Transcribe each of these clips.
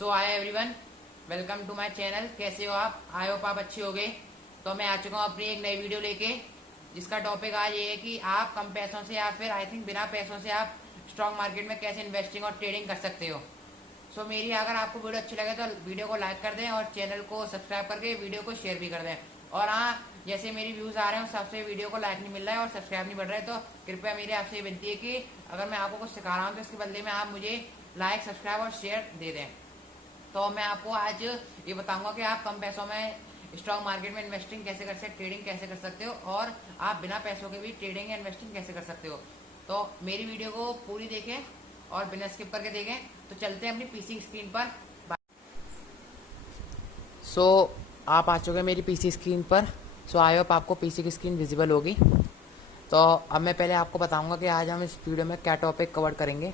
So hi everyone, welcome to my channel. कैसे हो आप? आई होप आप अच्छे होगे। तो मैं आ चुका हूँ अपनी एक नई वीडियो लेके, जिसका टॉपिक आज ये है कि आप कम पैसों से या फिर आई थिंक बिना पैसों से आप स्टॉक मार्केट में कैसे इन्वेस्टिंग और ट्रेडिंग कर सकते हो। सो मेरी अगर आपको वीडियो अच्छी लगे तो वीडियो को लाइक कर दें और चैनल को सब्सक्राइब करके वीडियो को शेयर भी कर दें। और हाँ, जैसे मेरी व्यूज़ आ रहे हैं उस सबसे वीडियो को लाइक नहीं मिल रहा है और सब्सक्राइब नहीं बढ़ रहा है, तो कृपया मेरी आपसे ये विनती है कि अगर मैं आपको कुछ सिखा रहा हूँ तो इसके बदले में आप मुझे लाइक, सब्सक्राइब और शेयर दे दें। तो मैं आपको आज ये बताऊंगा कि आप कम पैसों में स्टॉक मार्केट में इन्वेस्टिंग कैसे कर सकते, ट्रेडिंग कैसे कर सकते हो, और आप बिना पैसों के भी ट्रेडिंग या इन्वेस्टिंग कैसे कर सकते हो। तो मेरी वीडियो को पूरी देखें और बिना स्किप करके देखें। तो चलते हैं अपनी पीसी स्क्रीन पर। आप आ चुके हैं मेरी पीसी स्क्रीन पर। आई होप आपको पीसी की स्क्रीन विजिबल होगी। तो अब मैं पहले आपको बताऊंगा कि आज हम इस वीडियो में क्या टॉपिक कवर करेंगे।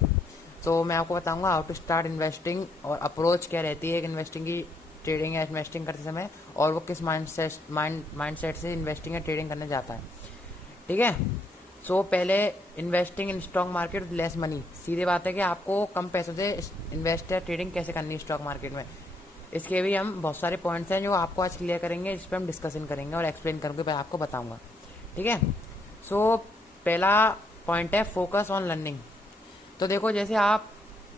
तो मैं आपको बताऊंगा हाउ टू स्टार्ट इन्वेस्टिंग और अप्रोच क्या रहती है एक इन्वेस्टिंग की, ट्रेडिंग या इन्वेस्टिंग करते समय, और वो किस माइंडसेट से इन्वेस्टिंग या ट्रेडिंग करने जाता है। ठीक है। पहले investing in stock market with less money. सीधी बात है कि आपको कम पैसों से इन्वेस्ट या ट्रेडिंग कैसे करनी है स्टॉक मार्केट में। इसके भी हम बहुत सारे पॉइंट्स हैं जो आपको आज क्लियर करेंगे, इस पर हम डिस्कशन करेंगे और एक्सप्लेन करूँगा, मैं आपको बताऊँगा। ठीक है। पहला पॉइंट है फोकस ऑन लर्निंग। तो देखो, जैसे आप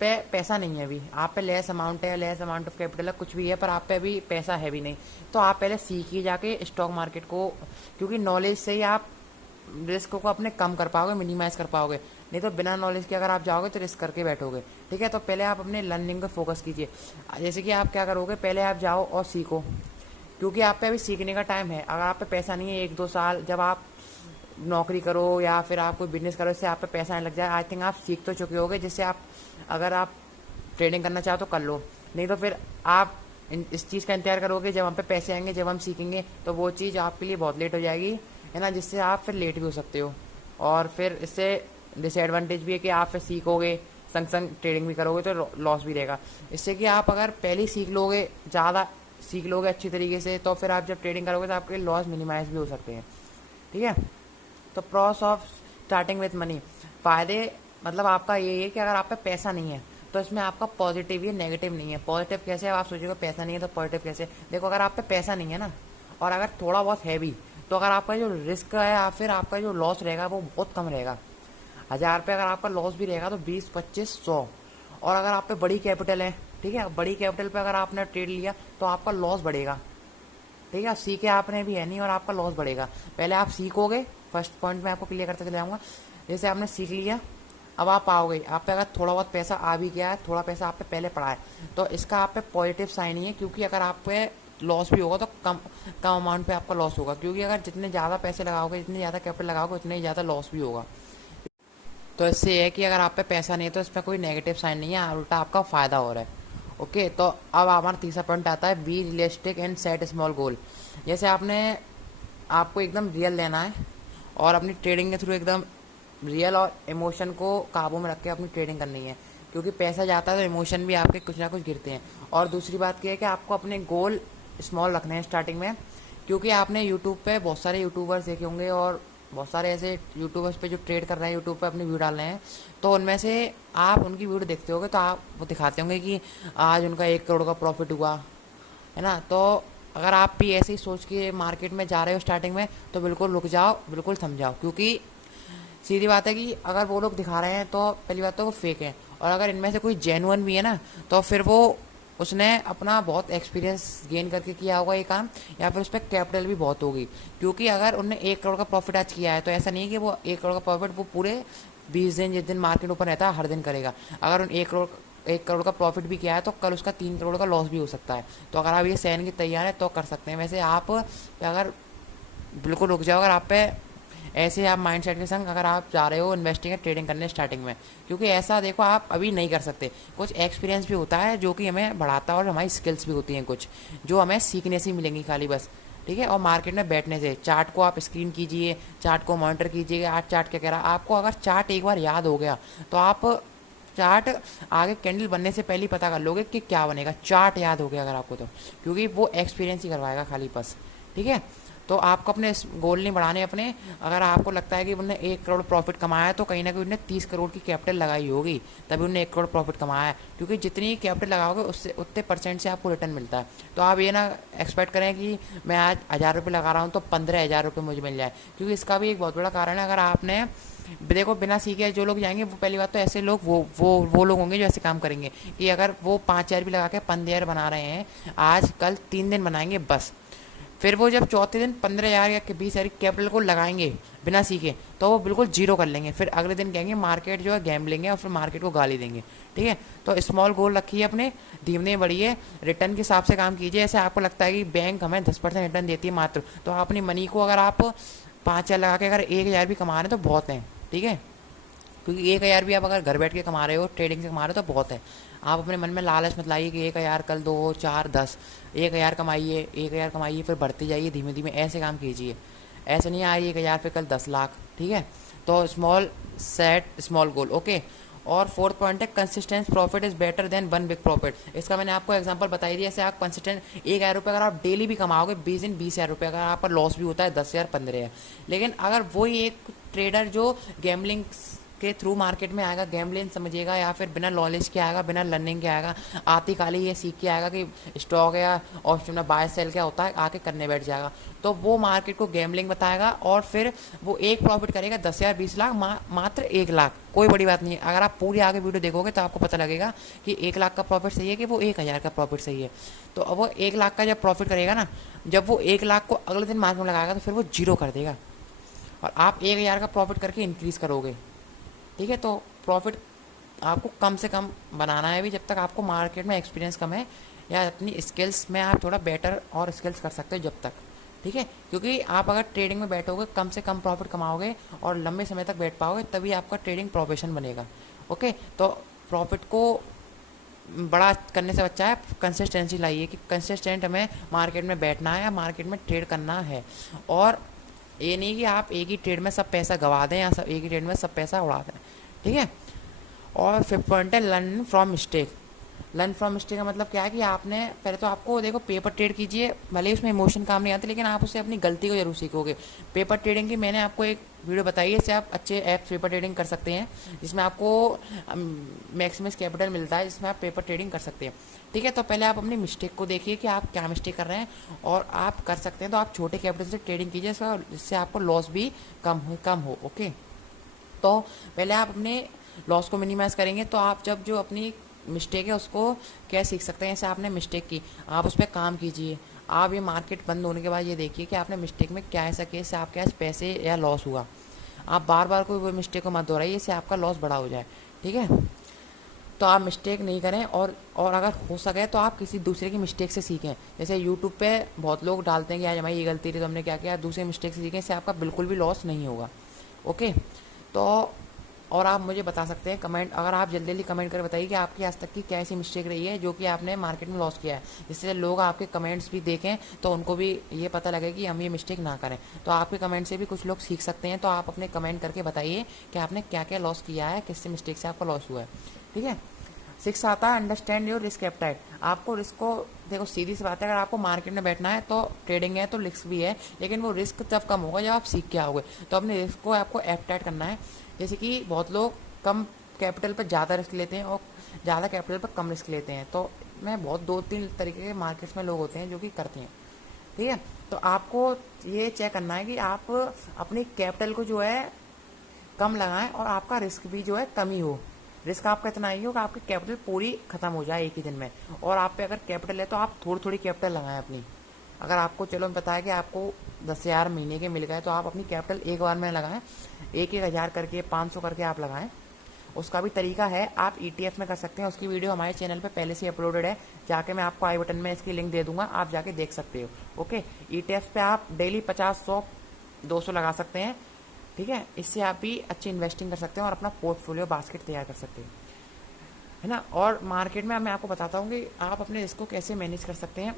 पे पैसा नहीं है, अभी आप पे लेस अमाउंट है, लेस अमाउंट ऑफ कैपिटल है, कुछ भी है, पर आप पे अभी पैसा है भी नहीं, तो आप पहले सीखिए जाके स्टॉक मार्केट को, क्योंकि नॉलेज से ही आप रिस्क को अपने कम कर पाओगे, मिनिमाइज कर पाओगे। नहीं तो बिना नॉलेज के अगर आप जाओगे तो रिस्क करके बैठोगे। ठीक है। तो पहले आप अपने लर्निंग पर फोकस कीजिए। जैसे कि आप क्या करोगे, पहले आप जाओ और सीखो, क्योंकि आप पे अभी सीखने का टाइम है। अगर आप पे पैसा नहीं है, 1-2 साल जब आप नौकरी करो या फिर आप कोई बिजनेस करो, इससे आप पे पैसा नहीं लग जाए, आई थिंक आप सीख तो चुके होगे, जिससे आप अगर आप ट्रेडिंग करना चाहो तो कर लो। नहीं तो फिर आप इस चीज़ का इंतजार करोगे जब हम पे पैसे आएंगे, जब हम सीखेंगे, तो वो चीज़ आपके लिए बहुत लेट हो जाएगी, है ना, जिससे आप फिर लेट भी हो सकते हो। और फिर इससे डिसएडवांटेज भी है कि आप फिर सीखोगे, संग संग ट्रेडिंग भी करोगे तो लॉस भी रहेगा। इससे कि आप अगर पहले ही सीख लोगे, ज़्यादा सीख लोगे अच्छी तरीके से, तो फिर आप जब ट्रेडिंग करोगे तो आपके लॉस मिनिमाइज भी हो सकते हैं। ठीक है। तो pros of starting with money, फ़ायदे मतलब आपका ये है कि अगर आप पे पैसा नहीं है तो इसमें आपका पॉजिटिव ही, नेगेटिव नहीं है। पॉजिटिव कैसे है, आप सोचोगे पैसा नहीं है तो पॉजिटिव कैसे। देखो, अगर आप पे पैसा नहीं है ना, और अगर थोड़ा बहुत है भी, तो अगर आपका जो रिस्क है या फिर आपका जो लॉस रहेगा वो बहुत कम रहेगा। 1000 पे अगर आपका लॉस भी रहेगा तो 20, 25, 100। और अगर आप पे बड़ी कैपिटल है, ठीक है, बड़ी कैपिटल पे अगर आपने ट्रेड लिया तो आपका लॉस बढ़ेगा। ठीक है। सीखे आपने भी है नहीं और आपका लॉस बढ़ेगा। पहले आप सीखोगे, फर्स्ट पॉइंट में आपको क्लियर करते चले जाऊँगा। जैसे आपने सीख लिया, अब आप आओगे, आप पे अगर थोड़ा बहुत पैसा आ भी गया है, थोड़ा पैसा आप पे पहले पड़ा है, तो इसका आप पे पॉजिटिव साइन ही है, क्योंकि अगर आप पे लॉस भी होगा तो कम कम अमाउंट पे आपका लॉस होगा, क्योंकि अगर जितने ज़्यादा पैसे लगाओगे, जितनी ज़्यादा कैपिटल लगाओगे, उतने ही ज़्यादा लॉस भी होगा। तो इससे यह है कि अगर आप पे पैसा नहीं है तो इसमें कोई नेगेटिव साइन नहीं है, उल्टा आपका फ़ायदा हो रहा है। ओके। तो अब हमारा तीसरा पॉइंट आता है, be realistic and set small गोल। जैसे आपको एकदम रियल लेना है और अपनी ट्रेडिंग के थ्रू एकदम रियल और इमोशन को काबू में रख के अपनी ट्रेडिंग करनी है, क्योंकि पैसा जाता है तो इमोशन भी आपके कुछ ना कुछ गिरते हैं। और दूसरी बात क्या है कि आपको अपने गोल स्मॉल रखने हैं स्टार्टिंग में, क्योंकि आपने यूट्यूब पे बहुत सारे यूट्यूबर्स देखे होंगे और बहुत सारे ऐसे यूट्यूबर्स पे जो ट्रेड कर रहे हैं, यूट्यूब पे अपनी वीडियो डाल रहे हैं, तो उनमें से आप उनकी वीडियो देखते होंगे तो आप वो दिखाते होंगे कि आज उनका 1 करोड़ का प्रॉफिट हुआ, है ना। तो अगर आप भी ऐसे ही सोच के मार्केट में जा रहे हो स्टार्टिंग में, तो बिल्कुल रुक जाओ, बिल्कुल थम जाओ, क्योंकि सीधी बात है कि अगर वो लोग दिखा रहे हैं तो पहली बात तो वो फेक है, और अगर इनमें से कोई जेन्युइन भी है ना, तो फिर वो उसने अपना बहुत एक्सपीरियंस गेन करके किया होगा ये काम, या फिर उस पर कैपिटल भी बहुत होगी। क्योंकि अगर उनने 1 करोड़ का प्रॉफिट आज किया है, तो ऐसा नहीं है कि वो 1 करोड़ का प्रॉफिट वो पूरे 20 दिन, जिस दिन मार्केट ऊपर रहता है, हर दिन करेगा। अगर उन 1 करोड़ का प्रॉफिट भी किया है तो कल उसका 3 करोड़ का लॉस भी हो सकता है। तो अगर आप ये सहन की तैयार है तो कर सकते हैं। वैसे आप अगर बिल्कुल रुक जाओ, अगर आप पे ऐसे आप माइंडसेट के संग अगर आप जा रहे हो इन्वेस्टिंग या ट्रेडिंग करने स्टार्टिंग में, क्योंकि ऐसा देखो आप अभी नहीं कर सकते। कुछ एक्सपीरियंस भी होता है जो कि हमें बढ़ाता है, और हमारी स्किल्स भी होती हैं कुछ जो हमें सीखने से मिलेंगी खाली बस। ठीक है। और मार्केट में बैठने से, चार्ट को आप स्क्रीन कीजिए, चार्ट को मॉनिटर कीजिए, आज चार्ट क्या कह रहा है आपको। अगर चार्ट एक बार याद हो गया तो आप चार्ट आगे कैंडल बनने से पहले ही पता कर लोगे कि क्या बनेगा। चार्ट याद हो गया अगर आपको, तो क्योंकि वो एक्सपीरियंस ही करवाएगा खाली बस। ठीक है। तो आपको अपने गोल नहीं बढ़ाने अपने। अगर आपको लगता है कि उन्होंने 1 करोड़ प्रॉफिट कमाया है तो कहीं ना कहीं उन्होंने 30 करोड़ की कैपिटल लगाई होगी, तभी उन्होंने 1 करोड़ प्रॉफिट कमाया है। क्योंकि जितनी कैपिटल लगाओगे उससे उतने परसेंट से आपको रिटर्न मिलता है। तो आप ये ना एक्सपेक्ट करें कि मैं आज 1,000 रुपये लगा रहा हूँ तो 15,000 रुपये मुझे मिल जाए, क्योंकि इसका भी एक बहुत बड़ा कारण है। अगर आपने देखो बिना सीखे जो लोग जाएंगे, वो पहली बात तो ऐसे लोग वो लोग होंगे जो ऐसे काम करेंगे कि अगर वो 5,000 भी लगा के 15,000 बना रहे हैं, आज कल 3 दिन बनाएंगे बस, फिर वो जब चौथे दिन 15,000 या 20,000 कैपिटल को लगाएंगे बिना सीखे तो वो बिल्कुल जीरो कर लेंगे। फिर अगले दिन कहेंगे मार्केट जो है गैम्बलिंग है, और फिर मार्केट को गाली देंगे। ठीक है, तो स्मॉल गोल रखिए अपने, धीमे बढ़िए, रिटर्न के हिसाब से काम कीजिए। ऐसे आपको लगता है कि बैंक हमें 10% रिटर्न देती है मात्र, तो आप अपनी मनी को अगर आप 5,000 लगा के अगर 1,000 भी कमा रहे हैं तो बहुत है। ठीक है, क्योंकि 1,000 भी आप अगर घर बैठ के कमा रहे हो, ट्रेडिंग से कमा रहे हो तो बहुत है। आप अपने मन में लालच मत लाइए कि 1,000 कल 2, 4, 10, 1,000 कमाइए, 1,000 कमाइए, फिर बढ़ते जाइए धीमे धीमे, ऐसे काम कीजिए। ऐसे नहीं आइए 1,000 पे कल 10 लाख। ठीक है, तो small set small goal. Okay, और फोर्थ पॉइंट है consistence profit is better than one big profit. इसका मैंने आपको एग्जांपल बताई दी। ऐसे आप कंसिस्टेंट 1,000 रुपये अगर आप डेली भी कमाओगे, 20 दिन 20,000 रुपये, अगर आपका लॉस भी होता है 10,000 15,000, लेकिन अगर वही एक ट्रेडर जो गैम्बलिंग के थ्रू मार्केट में आएगा, गैम्बलिंग समझिएगा, या फिर बिना नॉलेज के आएगा, बिना लर्निंग के आएगा, आती खाली ये सीख के आएगा कि स्टॉक या ऑप्शन में बाय सेल क्या होता है, आके करने बैठ जाएगा, तो वो मार्केट को गैम्बलिंग बताएगा। और फिर वो एक प्रॉफिट करेगा 10,000 20 लाख, मात्र 1 लाख, कोई बड़ी बात नहीं है। अगर आप पूरी आगे वीडियो देखोगे तो आपको पता लगेगा कि 1 लाख का प्रॉफिट सही है कि वो 1,000 का प्रॉफिट सही है। तो अब वो 1 लाख का जब प्रॉफिट करेगा ना, जब वो 1 लाख को अगले दिन मार्केट में लगाएगा तो फिर वो जीरो कर देगा, और आप 1,000 का प्रॉफिट करके इंक्रीज़ करोगे। ठीक है, तो प्रॉफिट आपको कम से कम बनाना है अभी, जब तक आपको मार्केट में एक्सपीरियंस कम है, या अपनी स्किल्स में आप थोड़ा बेटर और स्किल्स कर सकते हो जब तक। ठीक है, क्योंकि आप अगर ट्रेडिंग में बैठोगे, कम से कम प्रॉफिट कमाओगे और लंबे समय तक बैठ पाओगे, तभी आपका ट्रेडिंग प्रोफेशन बनेगा। ओके, तो प्रॉफिट को बड़ा करने से अच्छा है कंसिस्टेंसी लाइए, कि कंसिस्टेंट हमें मार्केट में बैठना है या मार्केट में ट्रेड करना है। और ये नहीं कि आप एक ही ट्रेड में सब पैसा गवा दें या सब एक ही ट्रेड में सब पैसा उड़ा दें। ठीक है, और फिफ्थ पॉइंट है learn from mistake. Learn from mistake का मतलब क्या है कि आपने पहले तो आपको देखो पेपर ट्रेड कीजिए, भले ही उसमें इमोशन काम नहीं आते, लेकिन आप उससे अपनी गलती को जरूर सीखोगे। पेपर ट्रेडिंग की मैंने आपको एक वीडियो बताई है, इससे आप अच्छे ऐप्स पेपर ट्रेडिंग कर सकते हैं, जिसमें आपको मैक्सिमम कैपिटल मिलता है, जिसमें आप पेपर ट्रेडिंग कर सकते हैं। ठीक है, तो पहले आप अपनी मिस्टेक को देखिए कि आप क्या मिस्टेक कर रहे हैं, और आप कर सकते हैं तो आप छोटे कैपिटल से ट्रेडिंग कीजिए, जिससे आपको लॉस भी कम हो। ओके, तो पहले आप अपने लॉस को मिनिमाइज़ करेंगे, तो आप जब जो अपनी मिस्टेक है उसको क्या सीख सकते हैं। जैसे आपने मिस्टेक की, आप उस पर काम कीजिए। आप ये मार्केट बंद होने के बाद ये देखिए कि आपने मिस्टेक में क्या ऐसा किया, इससे आपके पास पैसे या लॉस हुआ। आप बार बार कोई वो मिस्टेक को मत दोहराइए, इससे आपका लॉस बड़ा हो जाए। ठीक है, तो आप मिस्टेक नहीं करें, और अगर हो सके तो आप किसी दूसरे की मिस्टेक से सीखें। जैसे यूट्यूब पे बहुत लोग डालते हैं कि आज हमारी ये गलती थी तो हमने क्या किया, दूसरे मिस्टेक से सीखें, इससे आपका बिल्कुल भी लॉस नहीं होगा। ओके, तो और आप मुझे बता सकते हैं कमेंट, अगर आप जल्दी जल्दी कमेंट कर बताइए कि आपकी आज तक की क्या ऐसी मिस्टेक रही है जो कि आपने मार्केट में लॉस किया है, जिससे लोग आपके कमेंट्स भी देखें तो उनको भी ये पता लगे कि हम ये मिस्टेक ना करें। तो आपके कमेंट से भी कुछ लोग सीख सकते हैं, तो आप अपने कमेंट करके बताइए कि आपने क्या क्या लॉस किया है, किससे मिस्टेक से आपका लॉस हुआ है। ठीक है, सिक्स आता है अंडरस्टैंड योर रिस्क एप्टाइट। आपको रिस्क को देखो, सीधी सी बात है, अगर आपको मार्केट में बैठना है तो ट्रेडिंग है तो रिस्क भी है, लेकिन वो रिस्क तब कम होगा जब आप सीख के आओगे। तो अपने रिस्क को आपको एप्टाइट करना है। जैसे कि बहुत लोग कम कैपिटल पर ज़्यादा रिस्क लेते हैं और ज़्यादा कैपिटल पर कम रिस्क लेते हैं, तो मैं बहुत 2-3 तरीके के मार्केट्स में लोग होते हैं जो कि करते हैं। ठीक है, तो आपको ये चेक करना है कि आप अपनी कैपिटल को जो है कम लगाएं और आपका रिस्क भी जो है कम ही हो। रिस्क आपका इतना ही हो कि आपकी कैपिटल पूरी खत्म हो जाए एक ही दिन में, और आप पे अगर कैपिटल है तो आप थोड़ी थोड़ी कैपिटल लगाएं अपनी। अगर आपको चलो पता है कि आपको 10,000 महीने के मिल गए, तो आप अपनी कैपिटल एक बार में लगाएं, 1,000 करके 500 करके आप लगाएं। उसका भी तरीका है, आप ETF में कर सकते हैं। उसकी वीडियो हमारे चैनल पे पहले से अपलोडेड है, जाके मैं आपको आई बटन में इसकी लिंक दे दूंगा, आप जाके देख सकते हो। ओके, ETF पे आप डेली 50, 100, 200 लगा सकते हैं। ठीक है, इससे आप भी अच्छी इन्वेस्टिंग कर सकते हैं और अपना पोर्टफोलियो बास्केट तैयार कर सकते हैं, है ना। और मार्केट में मैं आपको बताता हूँ कि आप अपने रिस्क को कैसे मैनेज कर सकते हैं।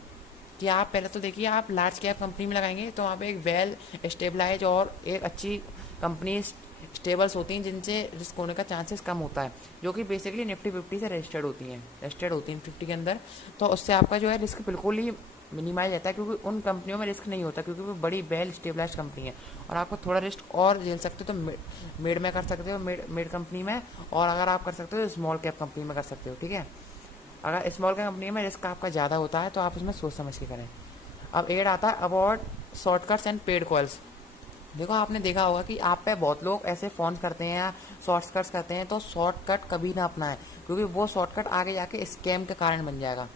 कि आप पहले तो देखिए, आप लार्ज कैप कंपनी में लगाएंगे तो वहाँ पे एक वेल स्टेबलाइज और एक अच्छी कंपनी स्टेबल्स होती हैं, जिनसे रिस्क होने का चांसेस कम होता है, जो कि बेसिकली निफ्टी 50 से रजिस्टर्ड होती हैं 50 के अंदर। तो उससे आपका जो है रिस्क बिल्कुल ही मिनिमाइज रहता है, क्योंकि उन कंपनियों में रिस्क नहीं होता, क्योंकि वो बड़ी वेल स्टेबलाइज्ड कंपनी है। और आपको थोड़ा रिस्क और झेल सकते हो तो मिड में कर सकते हो, मिड कंपनी में। और अगर आप कर सकते हो तो स्मॉल कैप कंपनी में कर सकते हो, ठीक है। अगर स्मॉल कैप कंपनी में रिस्क आपका ज़्यादा होता है तो आप उसमें सोच समझ के करें। अब एड आता है about shortcuts and paid calls. देखो आपने देखा होगा कि आप पे बहुत लोग ऐसे फ़ोन करते हैं या शॉर्टकट्स करते हैं, तो शॉर्टकट कभी ना अपनाएं, क्योंकि वो शॉर्टकट आगे जाके स्कैम के कारण बन जाएगा।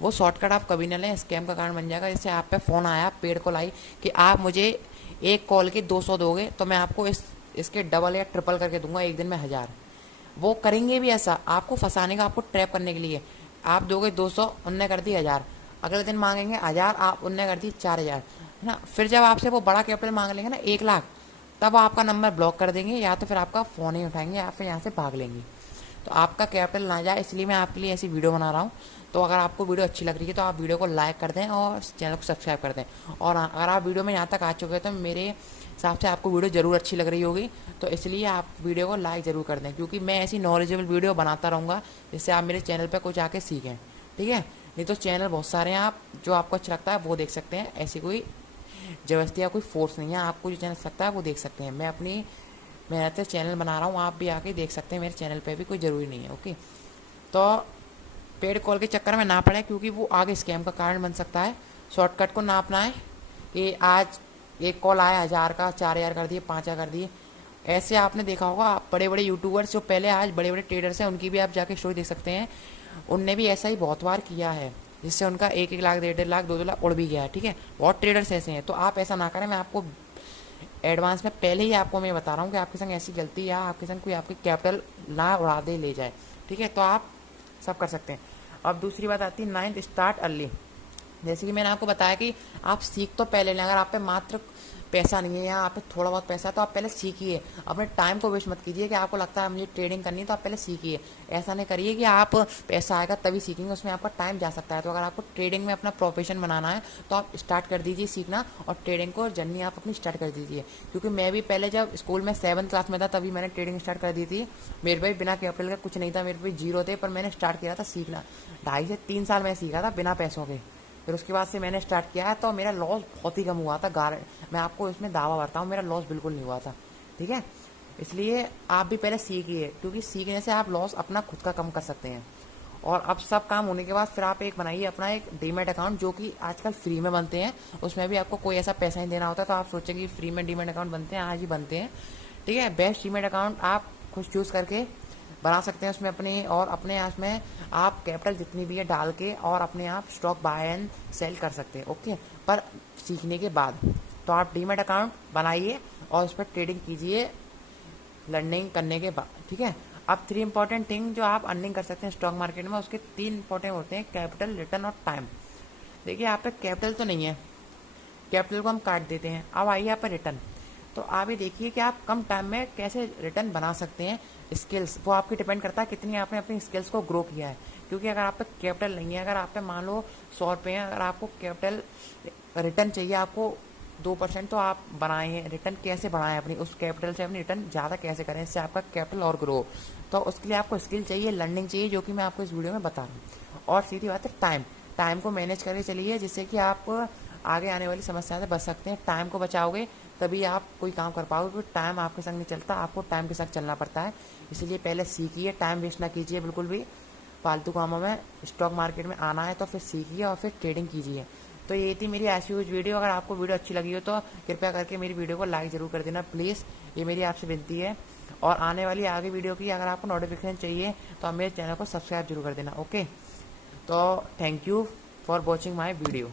वो शॉर्टकट आप कभी ना लें, स्कैम का कारण बन जाएगा। जैसे आप पे फ़ोन आया, पेड कॉल आई कि आप मुझे एक कॉल के 200 दोगे तो मैं आपको इसके डबल या ट्रिपल करके दूंगा, एक दिन में 1000। वो करेंगे भी ऐसा आपको फंसाने का, आपको ट्रैप करने के लिए। आप दोगे 200, उनने कर दी 1000, अगले दिन मांगेंगे 1000, आप उनने कर दी 4000, है ना। फिर जब आपसे वो बड़ा कैपिटल मांग लेंगे ना 1 लाख, तब आपका नंबर ब्लॉक कर देंगे, या तो फिर आपका फ़ोन ही उठाएंगे या फिर यहाँ से भाग लेंगे। तो आपका कैपिटल ना जाए, इसलिए मैं आपके लिए ऐसी वीडियो बना रहा हूँ। तो अगर आपको वीडियो अच्छी लग रही है तो आप वीडियो को लाइक कर दें और चैनल को सब्सक्राइब कर दें। और अगर आप वीडियो में यहाँ तक आ चुके हैं तो मेरे हिसाब से आपको वीडियो ज़रूर अच्छी लग रही होगी, तो इसलिए आप वीडियो को लाइक ज़रूर कर दें, क्योंकि मैं ऐसी नॉलेजेबल वीडियो बनाता रहूँगा जिससे आप मेरे चैनल पर कुछ आके सीखें, ठीक है। नहीं तो चैनल बहुत सारे हैं, आप जो आपको अच्छा लगता है वो देख सकते हैं, ऐसी कोई ज़बरदस्ती या कोई फोर्स नहीं है। आपको जो चैनल अच्छा लगता है वो देख सकते हैं। मैं अपनी मेहनत से चैनल बना रहा हूँ, आप भी आके देख सकते हैं मेरे चैनल पे भी, कोई ज़रूरी नहीं है, ओके। तो पेड कॉल के चक्कर में ना पड़े, क्योंकि वो आगे स्कैम का कारण बन सकता है। शॉर्टकट को ना अपनाएं कि आज एक कॉल आया 1000 का 4000 कर दिए, 5000 कर दिए। ऐसे आपने देखा होगा, आप बड़े बड़े यूट्यूबर्स जो पहले आज बड़े बड़े ट्रेडर्स हैं, उनकी भी आप जाके स्टोरी देख सकते हैं। उनने भी ऐसा ही बहुत बार किया है, जिससे उनका 1-1 लाख, 1.5 लाख, 2-2 लाख उड़ भी गया है, ठीक है। बहुत ट्रेडर्स ऐसे हैं, तो आप ऐसा ना करें। मैं आपको एडवांस में पहले ही आपको मैं बता रहा हूँ कि आपके संग ऐसी गलती या आपके संग कोई आपकी कैपिटल ना उड़ा दे ले जाए, ठीक है। तो आप सब कर सकते हैं। अब दूसरी बात आती है 9th, स्टार्ट अर्ली। जैसे कि मैंने आपको बताया कि आप सीख तो पहले लें। अगर आप पे मात्र पैसा नहीं है या आप पे थोड़ा बहुत पैसा है तो आप पहले सीखिए। अपने टाइम को वेस्ट मत कीजिए कि आपको लगता है मुझे ट्रेडिंग करनी है तो आप पहले सीखिए। ऐसा नहीं करिए कि आप पैसा आएगा तभी सीखेंगे, उसमें आपका टाइम जा सकता है। तो अगर आपको ट्रेडिंग में अपना प्रोफेशन बनाना है तो आप स्टार्ट कर दीजिए सीखना, और ट्रेडिंग को जर्नी आप अपनी स्टार्ट कर दीजिए। क्योंकि मैं भी पहले जब स्कूल में 7th क्लास में था तभी मैंने ट्रेडिंग स्टार्ट कर दी थी। मेरे पे बिना कैपिटल का कुछ नहीं था, मेरे पे 0 थे, पर मैंने स्टार्ट किया था सीखना। 2.5 से 3 साल में सीखा था बिना पैसों के। फिर उसके बाद से मैंने स्टार्ट किया है, तो मेरा लॉस बहुत ही कम हुआ था। मैं आपको इसमें दावा करता हूँ, मेरा लॉस बिल्कुल नहीं हुआ था, ठीक है। इसलिए आप भी पहले सीखिए, क्योंकि सीखने से आप लॉस अपना खुद का कम कर सकते हैं। और अब सब काम होने के बाद फिर आप एक बनाइए अपना एक डीमैट अकाउंट, जो कि आजकल फ्री में बनते हैं। उसमें भी आपको कोई ऐसा पैसा नहीं देना होता, तो आप सोचेंगे फ्री में डीमैट अकाउंट बनते हैं, आज ही बनते हैं, ठीक है। बेस्ट डीमैट अकाउंट आप खुद चूज़ करके बना सकते हैं उसमें अपने, और अपने उसमें आप कैपिटल जितनी भी है डाल के और अपने आप स्टॉक बाय एंड सेल कर सकते हैं, ओके। पर सीखने के बाद तो आप डीमैट अकाउंट बनाइए और उस पर ट्रेडिंग कीजिए लर्निंग करने के बाद, ठीक है। अब 3 इंपॉर्टेंट थिंग जो आप अर्निंग कर सकते हैं स्टॉक मार्केट में, उसके 3 इंपॉर्टेंट होते हैं, कैपिटल, रिटर्न और टाइम। देखिए आप पे कैपिटल तो नहीं है, कैपिटल को हम काट देते हैं। अब आइए आप पे रिटर्न। तो आप ये देखिए कि आप कम टाइम में कैसे रिटर्न बना सकते हैं। स्किल्स, वो आपकी डिपेंड करता है कितनी आपने अपनी स्किल्स को ग्रो किया है। क्योंकि अगर आप पे कैपिटल नहीं है, अगर आप पे मान लो 100 रुपये हैं, अगर आपको कैपिटल रिटर्न चाहिए आपको 2%, तो आप बनाएं रिटर्न, कैसे बनाएं अपनी उस कैपिटल से अपनी रिटर्न ज़्यादा कैसे करें, इससे आपका कैपिटल और ग्रो। तो उसके लिए आपको स्किल चाहिए, लर्निंग चाहिए, जो कि मैं आपको इस वीडियो में बता रहा हूँ। और सीधी बात है टाइम को मैनेज करके चलिए, जिससे कि आप आगे आने वाली समस्या से बच सकते हैं। टाइम को बचाओगे तभी आप कोई काम कर पाओगे, क्योंकि टाइम आपके संग नहीं चलता, आपको टाइम के साथ चलना पड़ता है। इसलिए पहले सीखिए, टाइम वेस्ट ना कीजिए बिल्कुल भी फालतू कामों में। स्टॉक मार्केट में आना है तो फिर सीखिए और फिर ट्रेडिंग कीजिए। तो ये थी मेरी ऐसी हुई वीडियो। अगर आपको वीडियो अच्छी लगी हो तो कृपया करके मेरी वीडियो को लाइक ज़रूर कर देना प्लीज़, ये मेरी आपसे विनती है। और आने वाली आगे वीडियो की अगर आपको नोटिफिकेशन चाहिए तो आप मेरे चैनल को सब्सक्राइब जरूर कर देना, ओके। तो thank you for watching my video.